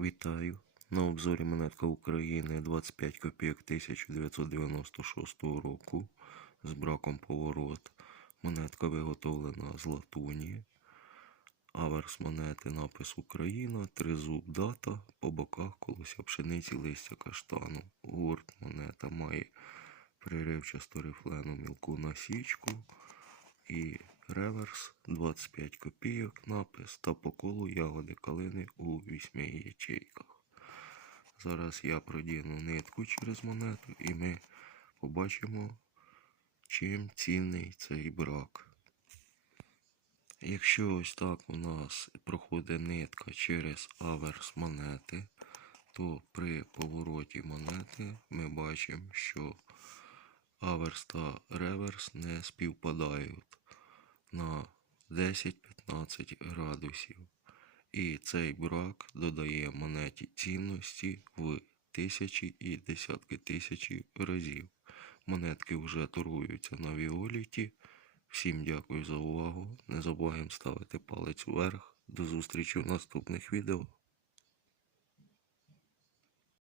Вітаю! На обзорі монетка України 25 копійок 1996 року з браком поворот. Монетка виготовлена з латуні. Аверс монети напис Україна, тризуб дата, по боках колося пшениці листя каштану. Гурт монета має приривчасту рифлену мілку насічку і реверс 25 копійок напис та по колу ягоди калини у вісьми ячейках. Зараз я продіну нитку через монету і ми побачимо, чим цінний цей брак. Якщо ось так у нас проходить нитка через аверс монети, то при повороті монети ми бачимо, що аверс та реверс не співпадають на 10-15 градусів. І цей брак додає монеті цінності в тисячі і десятки тисячі разів. Монетки вже торгуються на Віоліті. Всім дякую за увагу. Не забуваємо ставити палець вверх. До зустрічі в наступних відео.